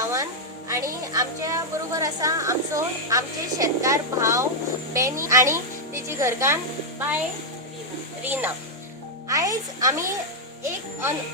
गांवान आणि आमच्या बरोबर आसा आमचे शेतकार भाव बेनी आणि तिची घरकान बाय रीना. आयज आमी एक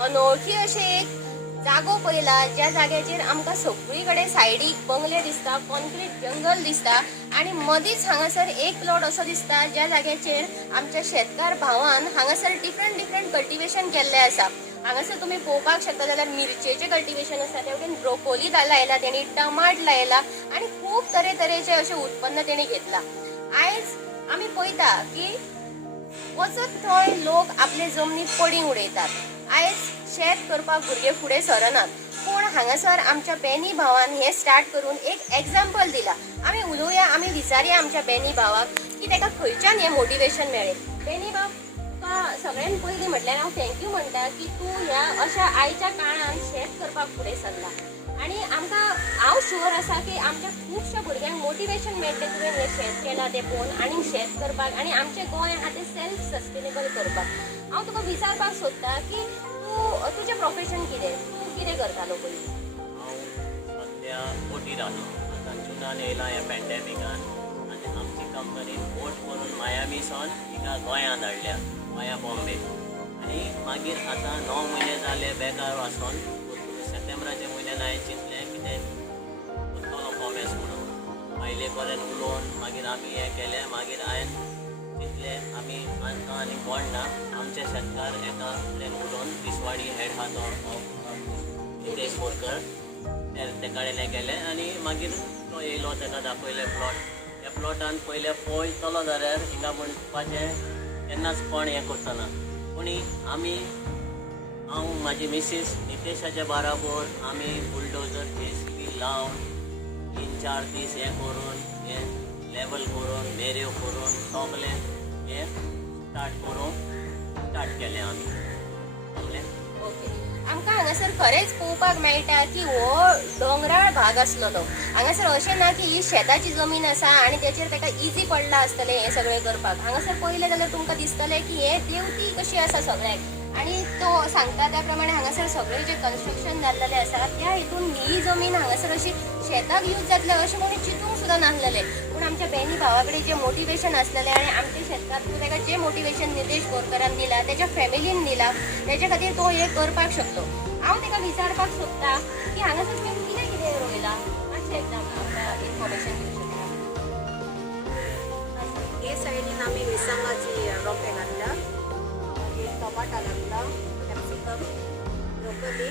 अनोळखी अशें एक जागो पळयला ज्या जाग्याचेर आमकां सगळी कडेन सायडीक बंगले दिसता, कॉन्क्रीट जंगल दिसता आणि मदींच हांगासर एक प्लॉट असो दिसता ज्या जाग्याचेर आमच्या शेतकार भावान हांगासर डिफरंट कल्टिवेशन केल्लें आसा. हांगासर तुम्ही पळोवपाक शकता जाल्यार मिरचेचें कल्टिवेशन आसा, ते वटेन ब्रोकोली लायला तेणी, टमाट लायला आणि खूब तरेतरेचे अशें उत्पन्न तेणी घेतला. आयज आमी पळयता की वचत थंय लोक आपले जमनी पडींग उडयतात. आयज शेत करपाक भुरगे फुडें सरनात, पूण हांगासर आमच्या बेनी भावान हे स्टार्ट करून एक एग्जाम्पल दिला. आमी उलोवया, आमी विचारया आमच्या बेनी भावाक की ताका खंयच्यान हें मोटिवेशन मेळ्ळें. बेनी भाव, तुका सगळ्यांत पयलीं म्हटल्यार हांव थँक्यू म्हणटा की तूं ह्या अशा आयच्या काळान शेत करपाक फुडें सरला आणि हांव शुअर आसा की आमच्या खुबश्या भुरग्यांक मोटिवेशन मेळटलें तुवें हें शेत केलां तें पळोवन आनी शेत करपाक आणि आमचें गोंय आहा तें सेल्फ सस्टेनेबल करपाक. हांव तुका विचारपाक सोदतां की तूं तुजें प्रोफेशन कितें, तूं कितें करतालो पयलीं? हांव सद्या बोटीर आलो. आतां जुनान येयला ह्या पॅन्डेमिकान आनी आमची कंपनी बोट करून मायामीसान हिंगा गोंयांत हाडल्या गोंया बॉम्बे. आनी मागीर आतां 9 म्हयने जाले बेकार वाचून सप्टेंबराच्या म्हयन्यान हांवें चिंतलें कितें करतलो कॉमेर्स म्हणून. पयले पर्यंत उलोवन मागीर आमी हें केलें. मागीर हांवें चिंतलें आमी आमकां आनी कोण ना, आमचे शेतकार एका कडेन उलोवन दिसवाडी हेड आहा तो नितेश बोरकर ते कडेन हें केलें आनी मागीर तो येयलो, ताका दाखयलें प्लॉट. त्या प्लॉटान पयलें पळयतलो जाल्यार हिंगा म्हणपाचें केन्नाच कोण हें करतना. पूण आमी हांव म्हाजी मिसीस नितेशाच्या बाराबर आमी बुलडोजर जेसीबी लावन 3-4 दीस हें करून हें लेवल करून मेऱ्यो करून सगलें हें स्टार्ट केलें आमी. ओके, आमकां हांगासर खरेंच पळोवपाक मेळटा की हो दोंगराळ भाग आसलेलो. हांगासर अशें ना की ही शेताची जमीन आसा आनी तेचेर ताका इजी पडला आसतलें हें सगळें करपाक. हांगासर पळयलें जाल्यार तुमकां दिसतलें की हें देवती कशी आसा सगळ्याक. आणि तो सांगता त्या प्रमाणे हांगासर सगळें जे कन्स्ट्रक्शन जाल्लेलें आसा त्या हितून ही जमीन हांगासर अशी शेताक यूज जातलें अशें कोणी चिंतूंक सुद्दां नासलेलें. पूण आमच्या बेनी भावा कडेन जें मोटिवेशन आसलेलें आनी आमचे शेतकार ताका जें मोटिवेशन नितेश बोरकरान दिलां, तेच्या फॅमिलीन दिलां, तेच्या खातीर तो हें करपाक शकतो. हांव ताका विचारपाक सोदतां की हांगासर तुवें कितें कितें रोयलां, मातशें एकदम आमकां इन्फॉर्मेशन दिवं शकता? हे सायडीन आमी मिरसांगाची रोंपे घातल्या, मागीर टमाटा घातला, कॅप्सिकम, ब्रोकोली,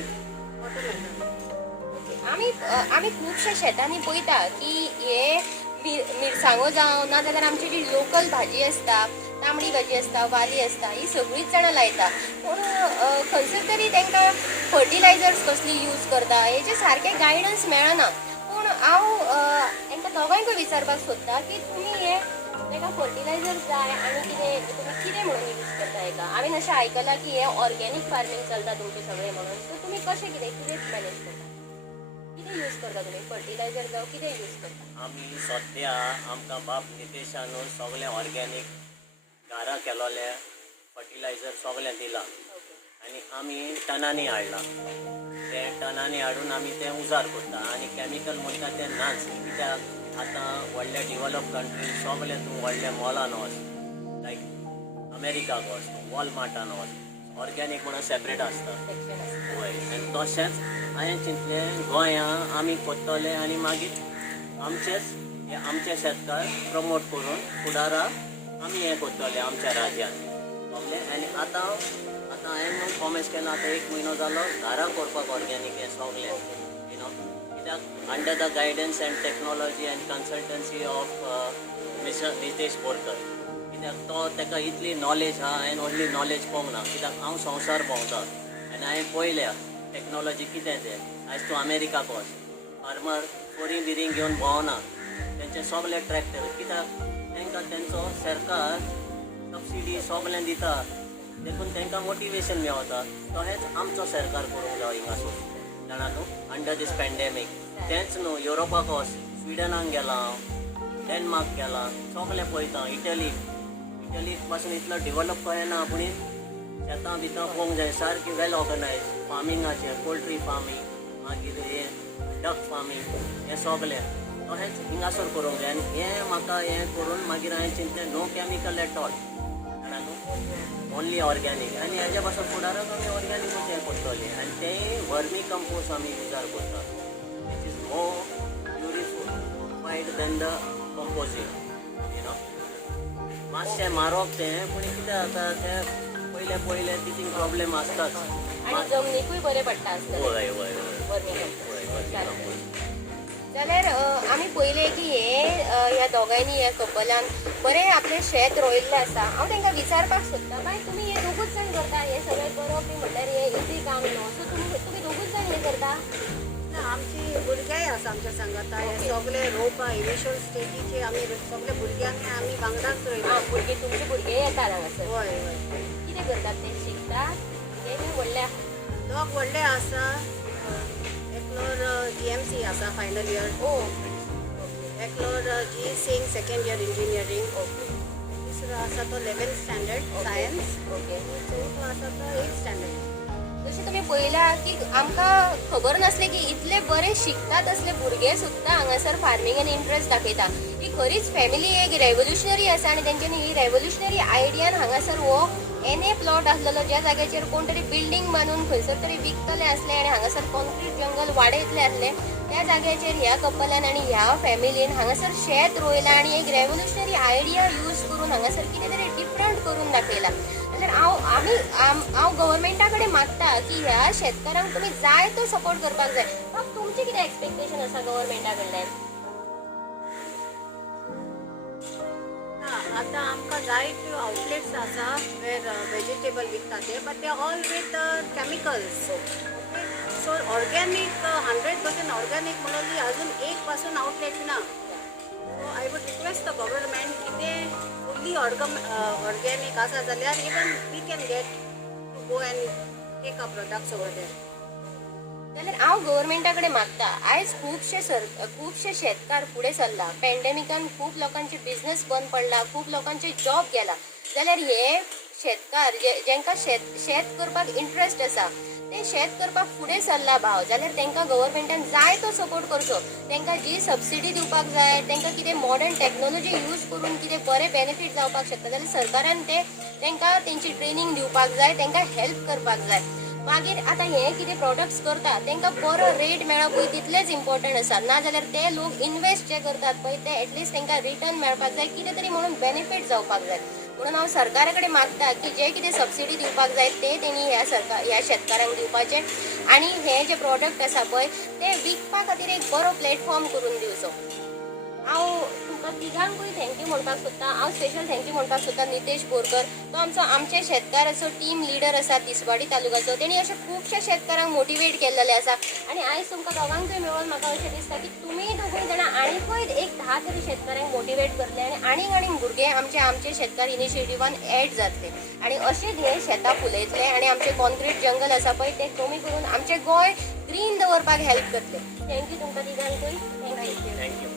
वॉटरमेलन. आमी खुबशा शेतांनी पळयता की हे मिरसांगो जावं ना जाल्यार आमची जी लोकल भाजी आसता, तांबडी भाजी आसता, वाली आसता, ही सगळीच जाणां लायता. पूण खंयसर तरी तांकां फर्टिलायझर्स कसली यूज करता हेचे सारकें गायडन्स मेळना. पूण हांव तांकां दोगांयकूय विचारपाक सोदता की तुमी हे ताका फर्टिलायझर जाय आनी तुमी कितें म्हणून यूज करता हेका. हांवें अशें आयकलां की हे ऑर्गेनीक फार्मींग चलता तुमचें सगळें म्हणून. सो तुमी कशें कितें मॅनेज करता, कितें यूज करता तुमी, फर्टिलायझर जावं कितें यूज करता? आमी सद्या आमकां बाप नितेशानूच सगळें ऑर्गेनीक घरा केलोलें फर्टिलायझर सगळें दिलां आनी आमी टनांनी हाडलां. तें टनांनी हाडून आमी तें उजार करता आनी कॅमिकल म्हणटा तें नाच. कित्याक आतां व्हडले डिवेलप कंट्रीज सगळे तूं व्हडले मॉलान वच, लायक अमेरिकाक वच, वॉलमार्टान वच, ऑर्गेनीक म्हणून सेपरेट आसता. हय, आनी तशेंच हांवें चिंतलें गोंयां आमी करतले आनी मागीर आमचे शेतकार प्रमोट करून फुडारा आमी हें करतले आमच्या राज्यान. आनी आतां हांवें कॉमेर्स केलां. आतां 1 म्हयनो जालो घरा करपाक ऑर्गेनीक हें सगलें यू नो. कित्याक under the guidance end technology end consultancy of mister Nitesh Borkar. कित्याक ताका इतली नॉलेज आहा. हांवें व्हडली नॉलेज पळोवंक ना, कित्याक हांव संवसार भोंवता आनी हांवें पळयल्या टेक्नॉलॉजी कितें तें. आयज तूं अमेरिकाक वच, फार्मर फोरीं बिरीं घेवन भोंवना, तेंचे सगळे ट्रॅक्टर. कित्याक तांकां तेंचो सरकार सबसिडी सगळें दिता, देखून तांकां मोटिवेशन मेळटा. तशेंच आमचो सरकार करूंक जाय हिंगासून. जाणा तूं, अंडर दीस पॅन्डेमीक तेंच न्हू युरोपाक वच, स्विडनाक गेलां हांव, डेन्मार्क गेलां, सगळें पळयता. इटली पासून इतलो डिवेलप कळना, पूण शेतां बितां पळोवंक जाय सारकी वेल ऑर्गनायज फार्मिंगाचें, पोल्ट्री फार्मींग, मागीर हें डक फार्मींग हें सगलें तशेंच हिंगासर करूंक जाय आनी हें म्हाका हें करून मागीर हांवें चिंतलें नो कॅमिकल एट ऑल जाणा न्हू ओन्ली ऑर्गॅनीक आनी हेज्या पासून फुडाराक आमी ऑर्गॅनिकूच हें करतलीं आनी तें वर्मी कंपोस्ट आमी युजार करता which is more purified than the composting you know मातशें मारप तें पूण कितें जाता तें पयले तितून प्रॉब्लेम आसताच आणि जमनीकूय बरें पडटा आसतलें वय वय वर्मी वय कंपोस्ट जाल्यार आमी पयले की ह्या दोगांयनी ह्या कपलान बरें आपलें शेत रोयल्लें आसा हांव तांकां विचारपाक सोदतां बाय तुमी हे दोगूच जाण करता हे सगळें करप बी म्हणल्यार हे इजी काम न्हू सो तुमी दोगूच जाण हे करता ना आमची भुरग्याय आसा आमच्या सांगाता हे सगळे रोवपा इनिशियल स्टेजीचे आमी सगळे भुरग्यांक आमी वांगडाच रोयता भुरगे तुमचे भुरगे येतात हांगासर हय हय कितें करतात ते शिकतात हे बी व्हडले दोग व्हडले आसा एकलोर GMC आसा फायनल इयर ओ एकलोर जी सिंग सेकंड इयर इंजिनियरींग दुसरो आसा तो 11th स्टँडर्ड सायन्स ओके चवथो आसा तो 8th स्टँडर्ड जशें तुमी पळयलां की आमकां खबर नासलें की इतले बरे शिकतात असले भुरगे सुद्दां हांगासर फार्मिंगान इंट्रस्ट दाखयता ही खरीच फॅमिली एक रेवल्युशनरी आसा आनी तेंच्यांनी ही रेवल्युशनरी आयडियान हांगासर हो एन प्लॉट आसलेलो ज्या जाग्याचेर कोण तरी बिल्डींग बांदून खंयसर तरी विकतले आसले आनी हांगासर कॉन्क्रीट जंगल वाडयतले आसले त्या जाग्याचेर ह्या कपलान आनी ह्या फॅमिलीन हांगासर शेत रोयलां आनी एक रेवल्युशनरी आयडिया यूज करून हांगासर कितें तरी डिफरंट करून दाखयलां जाल्यार हांव गव्हर्मेंटा कडेन मागता की ह्या शेतकारांक तुमी जाय तो सपोर्ट करपाक जाय मग तुमचें कितें एक्सपेक्टेशन आसा गव्हर्मेंटा कडल्यान आतां आमकां जायत्यो आउटलेट्स आसा वेर वेजिटेबल विकता ते बट ते all with chemicals so organic 100% organic म्हणून अजून एक पासून आउटलेट ना so I would request the government की ते फुल्ली ऑर्गॅनीक आसा जाल्यार even we can get to go and take a products over there जाल्यार हांव गव्हर्मेंटा कडेन मागता आयज खुबशे शेतकार फुडें सरला पॅन्डेमिकान खूब लोकांचे बिझनेस बंद पडला खूब लोकांचे जॉब गेला जाल्यार हे शेतकार जेंकां शेत करपाक इंट्रस्ट आसा ते शेत करपाक फुडें सरला भाव जाल्यार तांकां गव्हर्मेंटान जाय तो सपोर्ट करचो तांकां जी सबसिडी दिवपाक जाय तांकां कितें मॉडर्न टॅक्नोलॉजी यूज करून कितें बरें बेनिफीट जावपाक शकता जाल्यार सरकारान तांकां तेंची ट्रेनींग दिवपाक जाय तांकां हेल्प करपाक जाय मागीर आतां हे कितें प्रोडक्ट्स करता तांकां बरो रेट मेळपूय तितलेच इम्पॉर्टंट आसा ना जाल्यार ते लोक इन्वेस्ट जे करतात पळय ते एटलिस्ट तांकां रिटर्न मेळपाक जाय कितें तरी म्हणून बेनिफीट जावपाक जाय म्हणून हांव सरकारा कडेन मागता की जे कितें सबसिडी दिवपाक जाय ते तेणी ह्या शेतकारांक दिवपाचे आनी हे जे प्रोडक्ट आसा पळय ते विकपा खातीर एक बरो प्लॅटफॉर्म करून दिवचो हांव तुमकां तिगांकूय थँक्यू म्हणपाक सोदतां हांव स्पेशल थँक्यू म्हणपाक सोदतां नितेश बोरकर तो आमचे शेतकाराचो टीम लिडर आसा तिसवाडी तालुक्याचो तेणी अशे खुबशे शेतकारांक मोटिवेट केल्लेले आसा आनी आयज तुमकां दोगांकूय मेळून म्हाका अशें दिसता की तुमी दोगूय जाणां आनीकूय एक 10 तरी शेतकारांक मोटिवेट करतले आनी आनीक भुरगे आमचे शेतकार इनिशिएटिव्हान एड जातले आनी अशेंच हे शेतां फुलयतले आनी आमचे कॉन्क्रीट जंगल आसा पळय ते कमी करून आमचें गोंय ग्रीन दवरपाक हेल्प करतले थँक्यू तुमकां तिगांकूय थँक्यू थँक्यू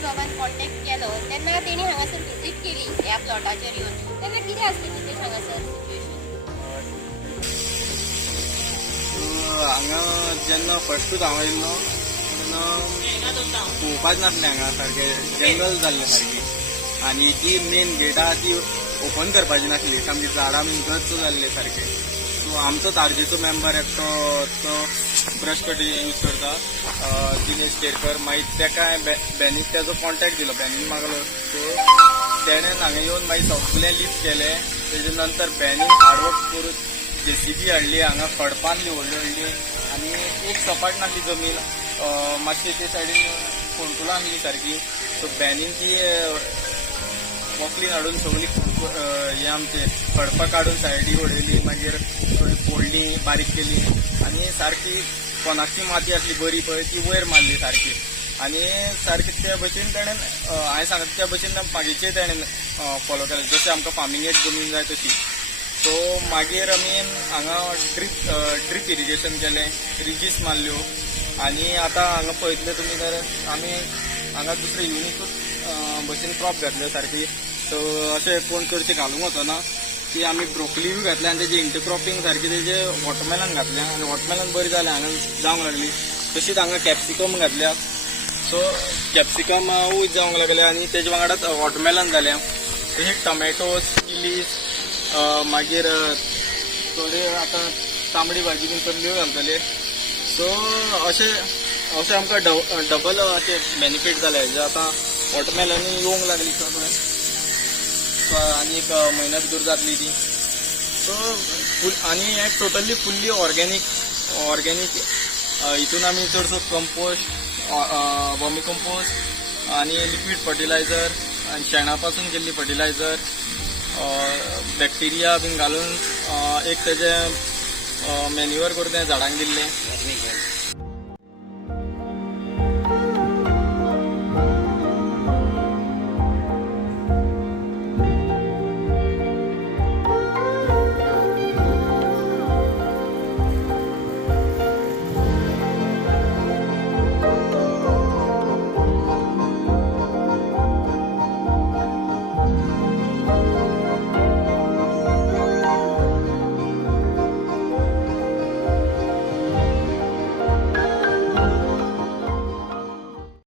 बेनी बाबान कॉन्टॅक्ट केलो तेन्ना तेणी हांगासर विजीट केली ह्या प्लॉटाचेर येवन तेन्ना कितें आसलें नितेश हांगासर सिच्युएशन हांगा जेन्ना फस्टूच हांव येयल्लो तेन्ना पळोवपाच नासलें हांगा सारकें जंगल जाल्लें सारकें आनी ती मेन गेट आहा ती ओपन करपाची नासली सामकी झाडां बीन गच जाल्ले सारके सो आमचो तारजेचो मेंबर एकटो तो ब्रश कट यूज करता दिनेश केरकर मागीर तेका बॅनीक तेजो कॉन्टॅक्ट दिलो बॅनीन मागलो सो तेणें हांगा येवन मागीर सगळें लिफ्ट केलें तेजे नंतर बॅनीन हार्डवर्क करून JCB हाडली हांगा खडपां आहली व्हडली व्हडली आनी एक सपाट नासली जमीन मातशी ते सायडीन फोंटुलां आहली सारकी सो बॅनीन ती वॉकलीन हाडून सगळी हे आमचे खडपां काडून सायडीक उडयली मागीर थोडी फोडली बारीक केली आनी सारकी कोणाची माती आसली बरी पळय ती वयर मारली सारकी आनी सारकी त्या भशेन ताणें हांवें सांगता त्या भशेन मागीरचे ताणें फॉलो केलें जशें आमकां फार्मिंगेक जमीन जाय तशी सो मागीर आमी हांगा ड्रीप इरिगेशन केलें रिजीस मारल्यो आनी आतां हांगा पळयतले तुमी तर आमी हांगा दुसरे युनिकूच भशेन क्रॉप घातले सारकी सो अशें कोण चडशें घालूंक वचना की आमी ब्रोकली बी घातल्या आनी तेजें इंटरक्रॉपिंग सारकी तेजें वॉटरमेलन घातलें आनी वॉटरमेलन बरी जालें हांगा जावंक लागली तशीच हांगा कॅप्सिकम घातल्या सो कॅप्सिकमूय जावंक लागले आनी तेजे वांगडाच वॉटरमेलन जालें तशेंच टमॅटोज चिलीज मागीर थोडे आतां तांबडी भाजी बीन कसल्यो घालतले सो अशें आमकां डबल अशें बेनिफीट जालें हेजें आतां वॉटरमेलनूय येवंक लागली सो आनी एक म्हयन्या भितर जातली ती सो आनी हें टोटली फुल्ली ऑर्गेनीक हितून आमी चडसो कंपोस्ट वर्मी कंपोस्ट आनी लिक्वीड फर्टिलायझर आनी शेणा पासून केल्ली फर्टिलायझर बॅक्टेरिया बीन घालून एक तेजें मॅन्युअर करून तें झाडांक दिल्लें